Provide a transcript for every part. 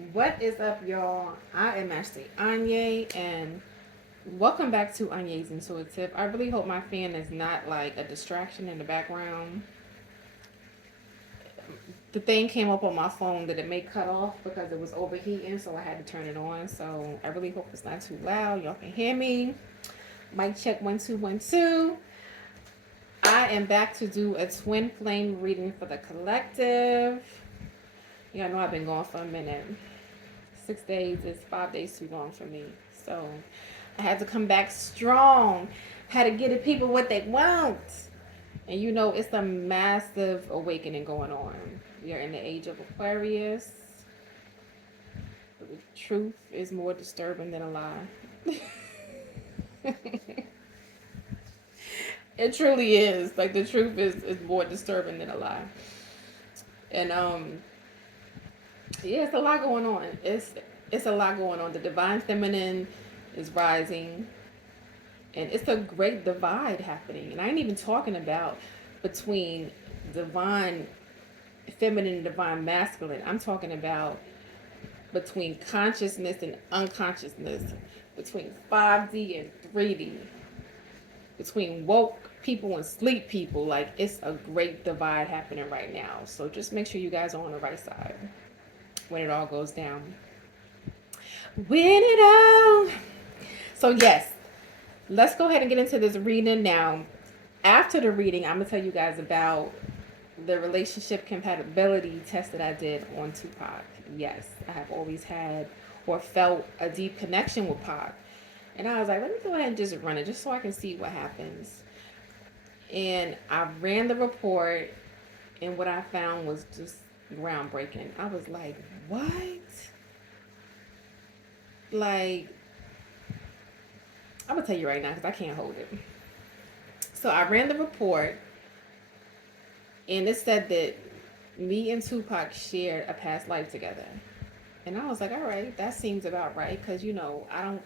What is up, y'all? I am Ashley Anye, and welcome back to Anye's Intuitive. I really hope my fan is not like a distraction in the background. The thing came up on my phone that it may cut off because it was overheating, so I had to turn it on. So I really hope it's not too loud. Y'all can hear me. Mic check 1 2 1 2. I am back to do a twin flame reading for the collective. Y'all know I've been gone for a minute. 6 days is 5 days too long for me. So I had to come back strong. Had to give the people what they want. And you know, it's a massive awakening going on. We are in the age of Aquarius. The truth is more disturbing than a lie. It truly is. Like the truth is more disturbing than a lie. And yeah, it's a lot going on. It's a lot going on. The divine feminine is rising. And it's a great divide happening. And I ain't even talking about between divine feminine and divine masculine. I'm talking about between consciousness and unconsciousness, between 5D and 3D, between woke people and sleep people. Like, it's a great divide happening right now. So just make sure you guys are on the right side when it all goes down. Win it all. So yes, let's go ahead and get into this reading now. After the reading, I'm gonna tell you guys about the relationship compatibility test that I did on Tupac. Yes, I have always had or felt a deep connection with Pac. And I was like, let me go ahead and just run it just so I can see what happens. And I ran the report, and what I found was just groundbreaking. I was like, what? Like, I'm gonna tell you right now because I can't hold it. So I ran the report, and it said that me and Tupac shared a past life together. And I was like, all right, that seems about right. Because, you know, I don't,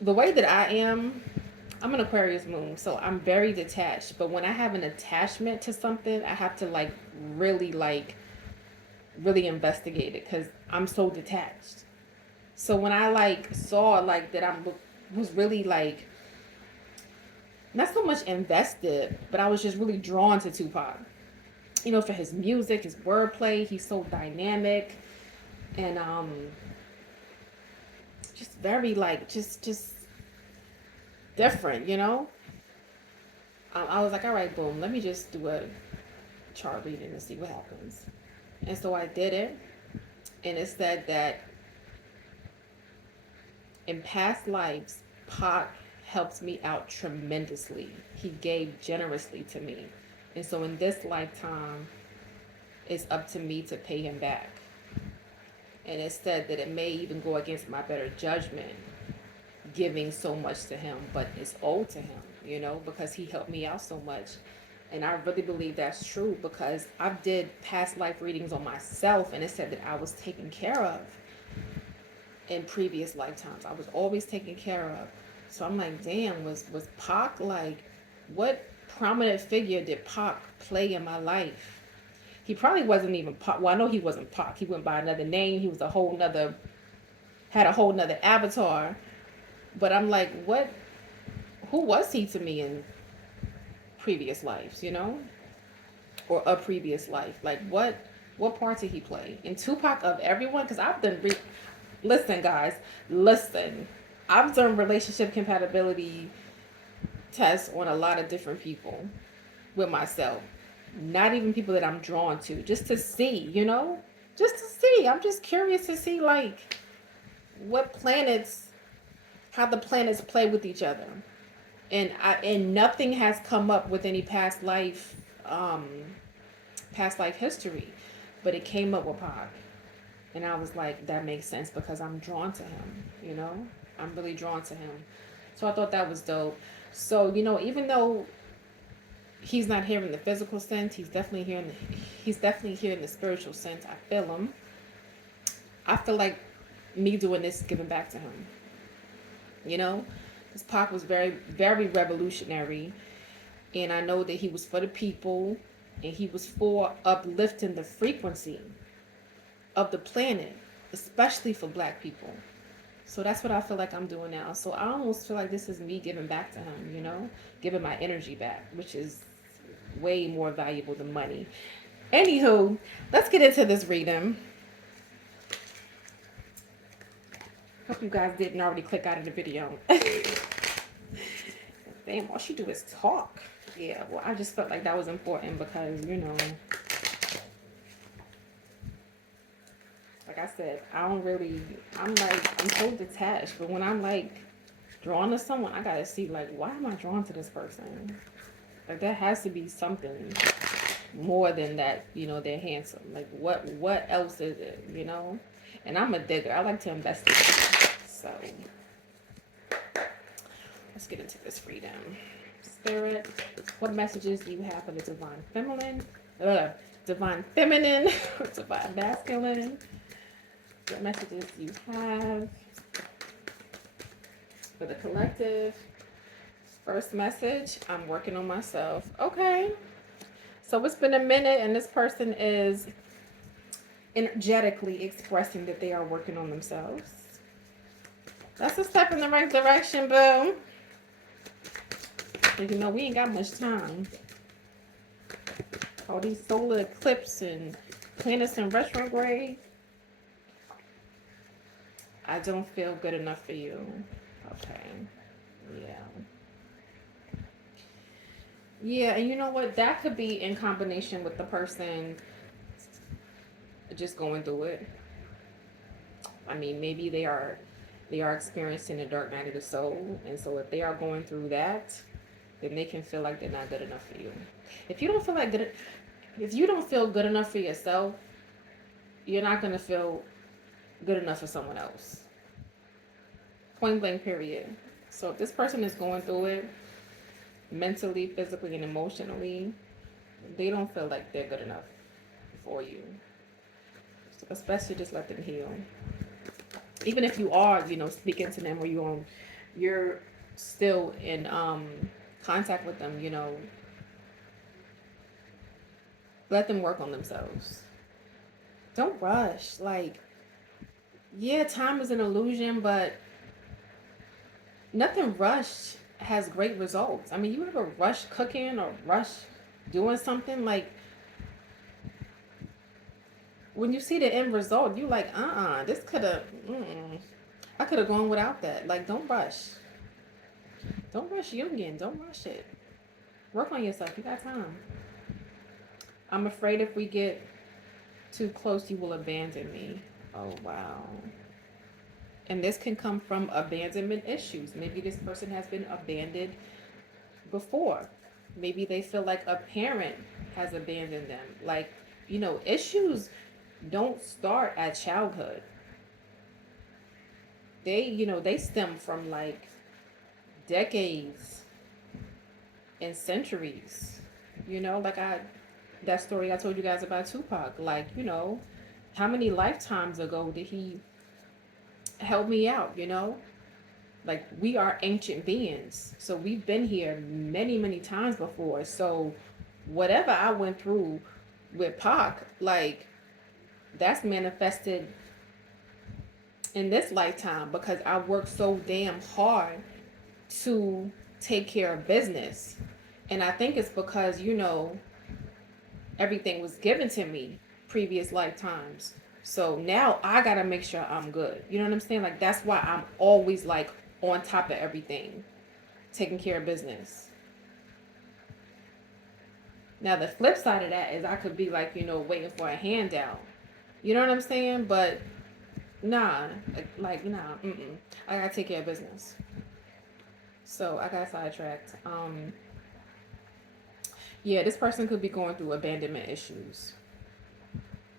the way that I am, I'm an Aquarius moon. So I'm very detached. But when I have an attachment to something, I have to really investigate it because I'm so detached. So when I saw that was really not so much invested, but I was just really drawn to Tupac. You know, for his music, his wordplay, he's so dynamic and just very just different, you know. I was like, all right, boom, let me just do a chart reading and see what happens. And so I did it, and it said that in past lives, Pac helped me out tremendously. He gave generously to me, and so in this lifetime, it's up to me to pay him back. And it said that it may even go against my better judgment giving so much to him, but it's owed to him, you know, because he helped me out so much. And I really believe that's true because I did past life readings on myself, and it said that I was taken care of in previous lifetimes. I was always taken care of. So I'm like, damn, was Pac what prominent figure did Pac play in my life? He probably wasn't even Pac. Well, I know he wasn't Pac. He went by another name. He was had a whole nother avatar. But I'm like, who was he to me in previous lives, you know? Or a previous life? Like, what part did he play? In Tupac of everyone? Because listen, guys, listen. I've done relationship compatibility tests on a lot of different people with myself. Not even people that I'm drawn to, just to see, you know? Just to see. I'm just curious to see, what planets, how the planets play with each other. And nothing has come up with any past life history, but it came up with Pac, and I was like, that makes sense because I'm drawn to him. You know, I'm really drawn to him, so I thought that was dope. So you know, even though he's not here in the physical sense, he's definitely here in the spiritual sense. I feel him. I feel like me doing this is giving back to him. You know, this Pac was very very revolutionary, and I know that he was for the people, and he was for uplifting the frequency. of the planet, especially for Black people. So that's what I feel like I'm doing now. So I almost feel like this is me giving back to him, giving my energy back, which is way more valuable than money. Anywho, let's get into this reading. Hope you guys didn't already click out of the video. Damn, all she do is talk. Yeah, well, I just felt like that was important because, like I said, I'm so detached. But when I'm like drawn to someone, I gotta see, like, why am I drawn to this person? Like, there has to be something more than that, they're handsome. Like, what else is it? And I'm a digger. I like to investigate. So, let's get into this freedom. Spirit, what messages do you have for the divine feminine? Divine feminine, divine masculine. What messages do you have for the collective? First message, I'm working on myself. Okay. So it's been a minute and this person is energetically expressing that they are working on themselves. That's a step in the right direction, boo. And we ain't got much time. All these solar eclipse and planets in retrograde. I don't feel good enough for you. Okay. Yeah. Yeah, and you know what? That could be in combination with the person just going through it. I mean, maybe they are experiencing the dark night of the soul, and so if they are going through that, then they can feel like they're not good enough for you. If you don't feel good enough for yourself, you're not gonna feel good enough for someone else. Point blank, period. So if this person is going through it mentally, physically, and emotionally, they don't feel like they're good enough for you. So especially just let them heal. Even if you are, speaking to them or you're still in contact with them, let them work on themselves. Don't rush. Like, yeah, time is an illusion, but nothing rushed has great results. I mean, you ever rush cooking or rush doing something? Like, when you see the end result, you like, this could have, I could have gone without that. Like, don't rush. Don't rush Jungian. Don't rush it. Work on yourself. You got time. I'm afraid if we get too close, you will abandon me. Oh, wow. And this can come from abandonment issues. Maybe this person has been abandoned before. Maybe they feel like a parent has abandoned them. Like, issues don't start at childhood. They stem from like decades and centuries. Like that story I told you guys about Tupac. Like, how many lifetimes ago did he help me out, Like, we are ancient beings. So we've been here many, many times before. So whatever I went through with Pac, like, that's manifested in this lifetime because I worked so damn hard to take care of business. And I think it's because, everything was given to me previous lifetimes. So now I gotta make sure I'm good. You know what I'm saying? Like, that's why I'm always like on top of everything, taking care of business. Now the flip side of that is I could be like, waiting for a handout. You know what I'm saying? But nah, nah, I gotta take care of business. So I got sidetracked. Yeah, this person could be going through abandonment issues.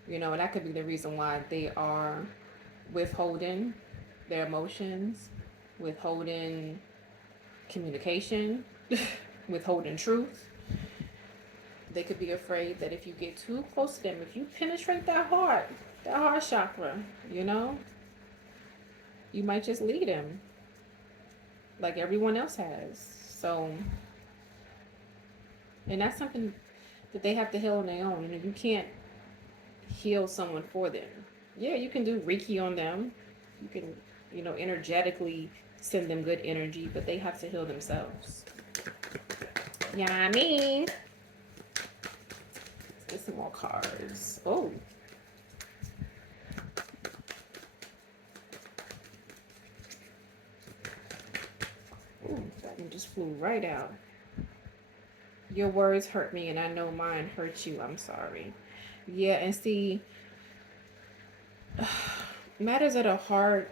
And that could be the reason why they are withholding their emotions, withholding communication, withholding truth. They could be afraid that if you get too close to them, if you penetrate that heart chakra, you might just lead them like everyone else has. So, and that's something that they have to heal on their own. You can't heal someone for them. Yeah, you can do Reiki on them. You can, energetically send them good energy, but they have to heal themselves. You know what I mean? Let's get some more cards. Oh, ooh, that one just flew right out. Your words hurt me, and I know mine hurt you. I'm sorry. Yeah, and see, matters at a heart,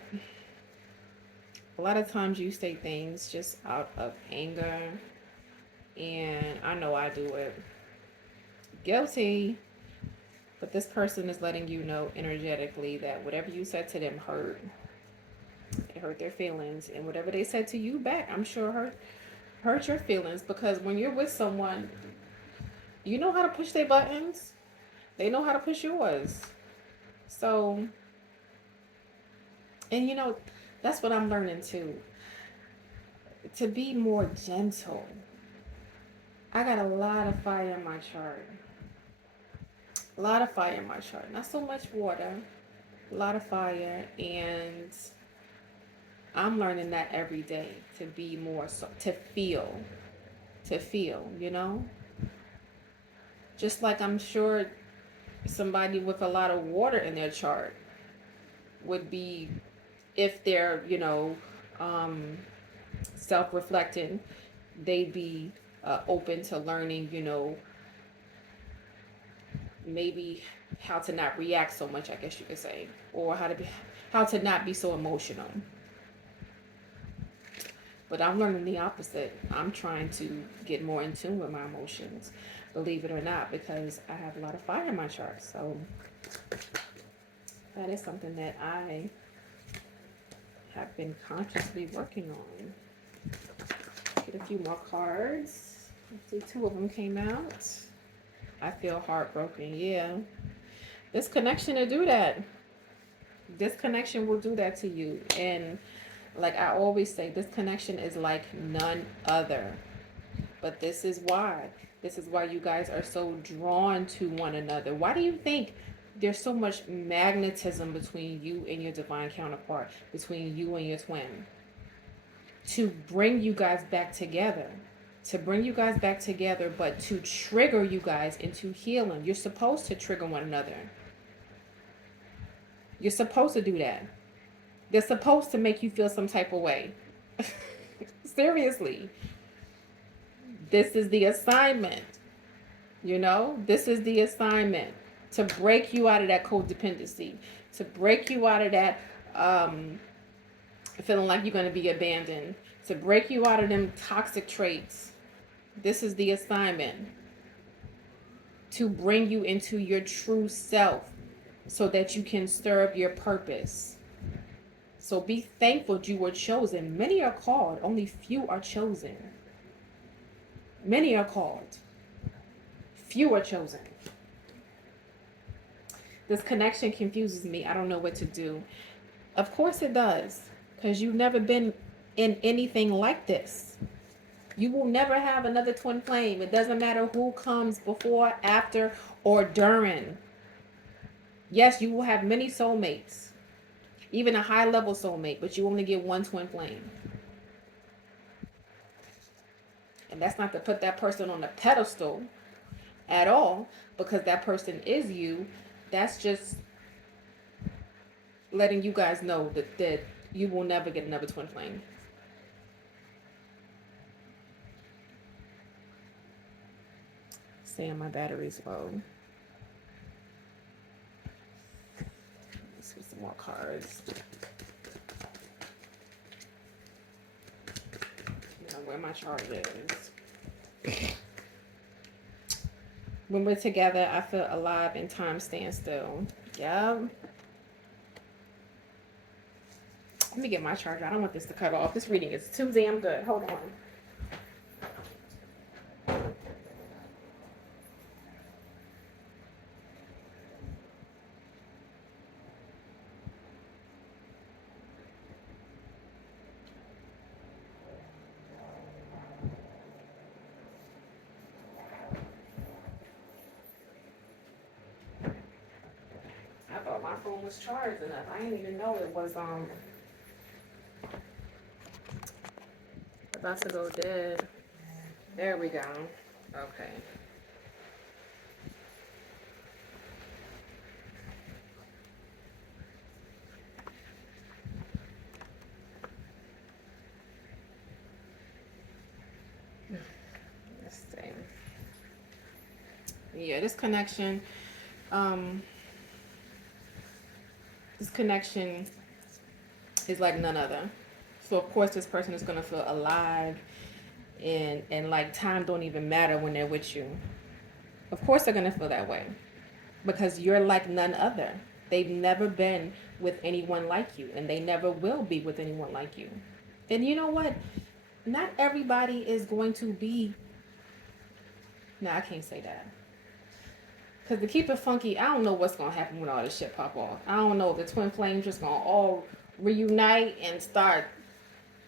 a lot of times you say things just out of anger, and I know I do it. Guilty, but this person is letting you know energetically that whatever you said to them hurt. It hurt their feelings, and whatever they said to you back, I'm sure hurt your feelings, because when you're with someone, you know how to push their buttons. They know how to push yours. So, and that's what I'm learning too. To be more gentle. I got a lot of fire in my chart. A lot of fire in my chart. Not so much water. A lot of fire, and I'm learning that every day, to be more so, to feel, just like I'm sure somebody with a lot of water in their chart would be, if they're, um, self-reflecting, they'd be open to learning, maybe how to not react so much, I guess you could say, or how to not be so emotional. But I'm learning the opposite. I'm trying to get more in tune with my emotions, believe it or not, because I have a lot of fire in my chart. So that is something that I have been consciously working on. Get a few more cards. Let's see, two of them came out. I feel heartbroken. Yeah. This connection to do that. This connection will do that to you. And like I always say, this connection is like none other. But this is why. This is why you guys are so drawn to one another. Why do you think there's so much magnetism between you and your divine counterpart, between you and your twin? To bring you guys back together. To bring you guys back together, but to trigger you guys into healing. You're supposed to trigger one another. You're supposed to do that. They're supposed to make you feel some type of way. Seriously. This is the assignment. This is the assignment, to break you out of that codependency, to break you out of that feeling like you're going to be abandoned, to break you out of them toxic traits. This is the assignment, to bring you into your true self so that you can serve your purpose. So be thankful you were chosen. Many are called, only few are chosen. Many are called, few are chosen. This connection confuses me. I don't know what to do. Of course it does, because you've never been in anything like this. You will never have another twin flame. It doesn't matter who comes before, after, or during. Yes, you will have many soulmates, even a high level soulmate, but you only get one twin flame. And that's not to put that person on a pedestal at all, because that person is you. That's just letting you guys know that you will never get another twin flame. Saying my battery's low. Let's get some more cards. Where my charger is. When we're together, I feel alive and time stands still. Yeah. Let me get my charger. I don't want this to cut off. This reading is too damn good. Hold on. I thought my phone was charging up. I didn't even know it was about to go dead. There we go. Okay. Let's see. Yeah, um, this connection is like none other. So of course this person is gonna feel alive, and like time don't even matter when they're with you. Of course they're gonna feel that way because you're like none other. They've never been with anyone like you, and they never will be with anyone like you. And you know what? Not everybody is going to be. No, I can't say that. Because to keep it funky, I don't know what's going to happen when all this shit pop off. I don't know if the twin flames just going to all reunite and start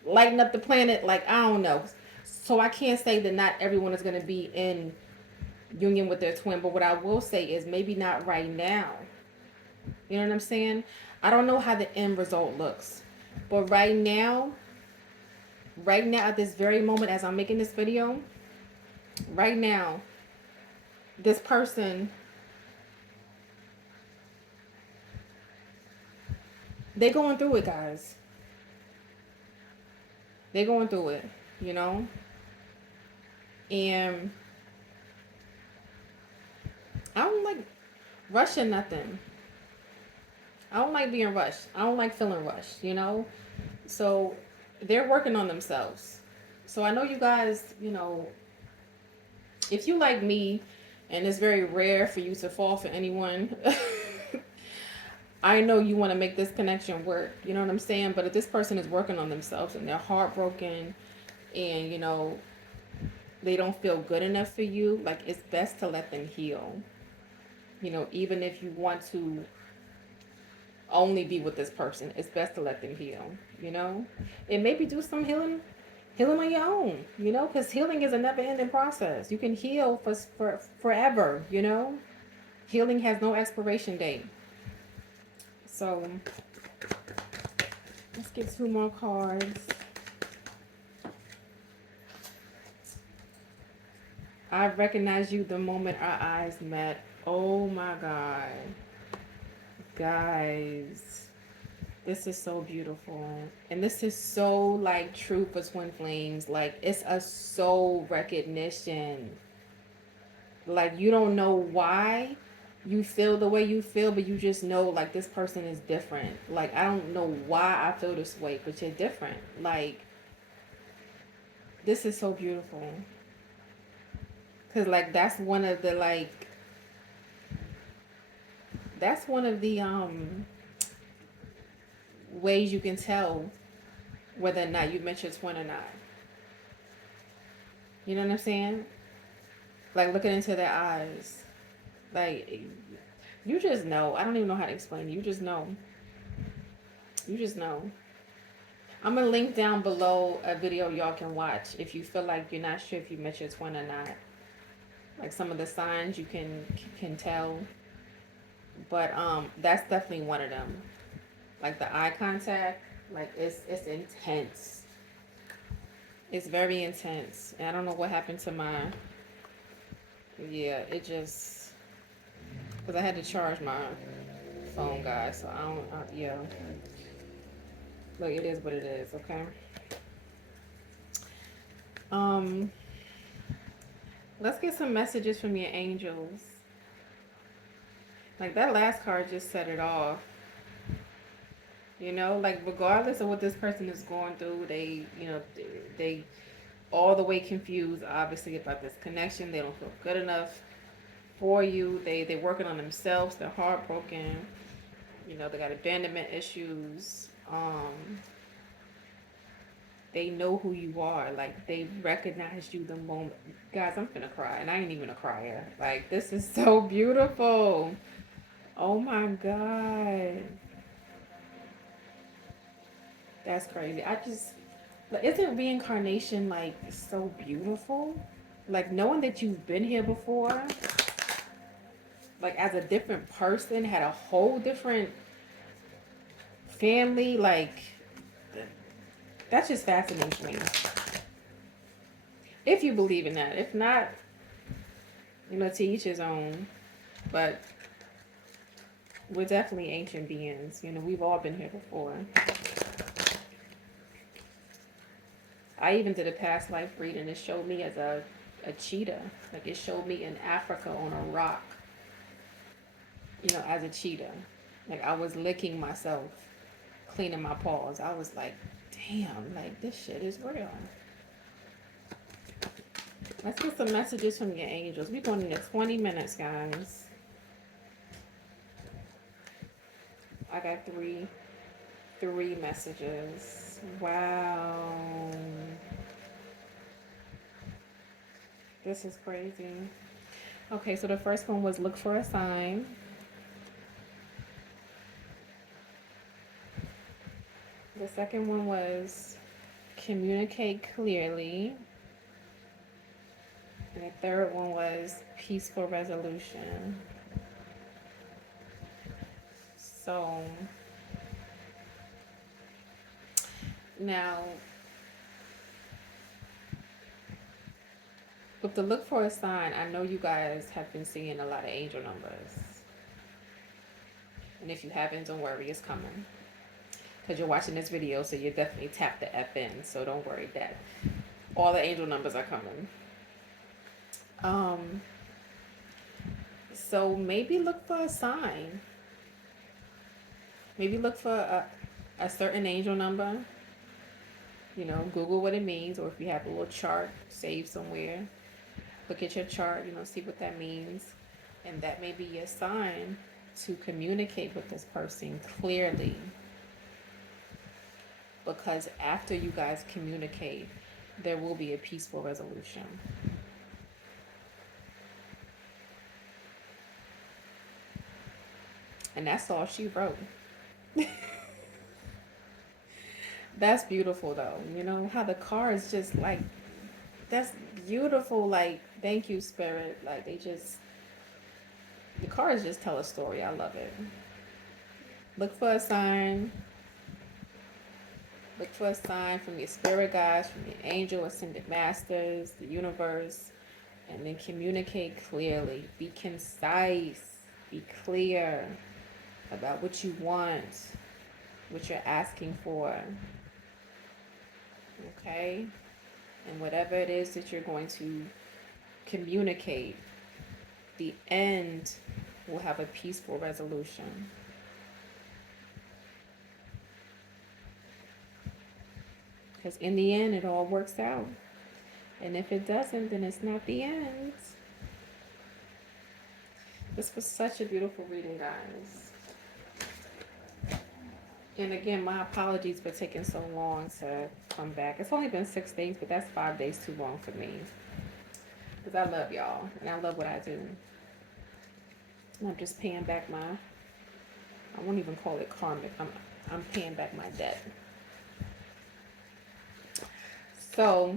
lighting up the planet. Like, I don't know. So I can't say that not everyone is going to be in union with their twin. But what I will say is maybe not right now. You know what I'm saying? I don't know how the end result looks. But right now at this very moment as I'm making this video, right now, this person, they going through it, guys. They going through it, you know? And I don't like rushing nothing. I don't like being rushed. I don't like feeling rushed, you know? So they're working on themselves. So I know you guys, you know, if you like me, and it's very rare for you to fall for anyone, I know you want to make this connection work. You know what I'm saying? But if this person is working on themselves and they're heartbroken and, you know, they don't feel good enough for you, like it's best to let them heal. You know, even if you want to only be with this person, it's best to let them heal, you know? And maybe do some healing on your own, you know, because healing is a never-ending process. You can heal for forever, you know. Healing has no expiration date. So let's get 2 more cards. I recognized you the moment our eyes met. Oh my God, guys, this is so beautiful, and this is so like true for twin flames. Like it's a soul recognition. Like you don't know why you feel the way you feel, but you just know like this person is different. Like I don't know why I feel this way, but you're different. Like this is so beautiful. Cause like that's one of the ways you can tell whether or not you met your twin or not. You know what I'm saying? Like looking into their eyes. Like you just know. I don't even know how to explain it. You just know. You just know. I'm gonna link down below a video y'all can watch if you feel like you're not sure if you met your twin or not. Like some of the signs you can tell. But that's definitely one of them. Like the eye contact, like it's intense. It's very intense. And I don't know what happened to my, yeah, it just, because I had to charge my phone, guys. So I don't, yeah. Look, it is what it is, okay? Let's get some messages from your angels. Like that last card just set it off. You know, like regardless of what this person is going through, they, you know, they all the way confused, obviously, about this connection. They don't feel good enough for you. They're working on themselves. They're heartbroken. You know, they got abandonment issues. They know who you are. Like they recognized you the moment. Guys, I'm finna cry, and I ain't even a crier. Like this is so beautiful. Oh my God. That's crazy. Isn't reincarnation like so beautiful? Like knowing that you've been here before, like as a different person, had a whole different family, like that just fascinates me. If you believe in that. If not, to each his own. But we're definitely ancient beings. We've all been here before. I even did a past life reading. It showed me as a cheetah. Like it showed me in Africa on a rock, as a cheetah. Like I was licking myself, cleaning my paws. I was like, damn, like this shit is real. Let's get some messages from your angels. We're going into 20 minutes, guys. I got three messages. Wow. This is crazy. Okay, so the first one was look for a sign. The second one was communicate clearly. And the third one was peaceful resolution. So now, with the look for a sign, I know you guys have been seeing a lot of angel numbers. And if you haven't, don't worry, it's coming. Because you're watching this video, so you definitely tap the F in. So don't worry that all the angel numbers are coming. So maybe look for a sign. Maybe look for a certain angel number. Google what it means, or if you have a little chart saved somewhere, look at your chart, see what that means. And that may be your sign to communicate with this person clearly. Because after you guys communicate, there will be a peaceful resolution. And that's all she wrote. That's beautiful though. How the cards just like, that's beautiful. Like, thank you, Spirit. Like the cards just tell a story. I love it. Look for a sign. Look for a sign from your spirit guides, from your angel, ascended masters, the universe, and then communicate clearly. Be concise. Be clear about what you want, what you're asking for. Okay? And whatever it is that you're going to communicate, the end will have a peaceful resolution. Because in the end, it all works out. And if it doesn't, then it's not the end. This was such a beautiful reading, guys. And again, my apologies for taking so long to come back. It's only been 6 days, but that's 5 days too long for me. Because I love y'all, and I love what I do. And I'm just paying back I won't even call it karmic. I'm paying back my debt. So,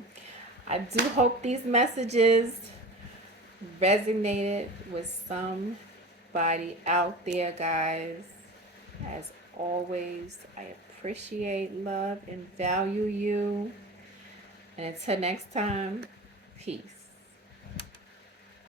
I do hope these messages resonated with somebody out there, guys. As always, I appreciate, love, and value you. And until next time, peace.